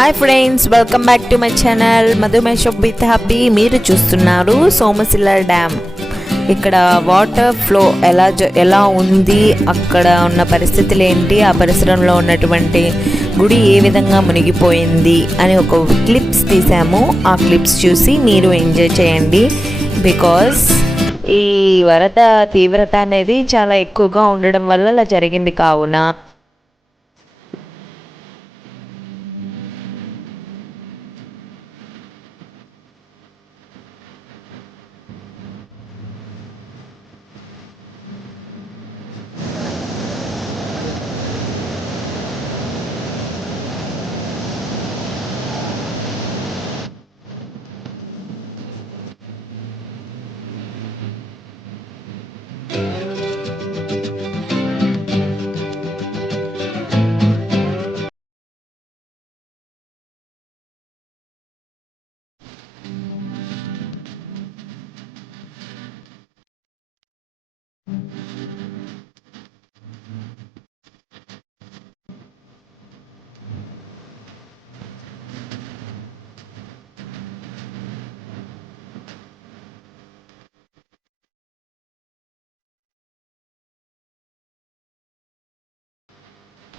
Hi friends, welcome back to my channel Madhumai shop with happy. మీరు చూస్తున్నారు Somasila dam. ఇక్కడ water flow ఎలా ఉంది, అక్కడ ఉన్న పరిస్థితులు ఏంటి, ఆ పరిసరంలో ఉన్నటువంటి గుడి ఏ విధంగా మునిగిపోయింది అని ఒక క్లిప్స్ తీసాము. ఆ క్లిప్స్ చూసి మీరు ఎంజాయ్ చేయండి. బికాస్ ఈ వరద తీవ్రత అనేది చాలా ఎక్కువగా ఉండడం వల్ల అలా జరిగింది. కావున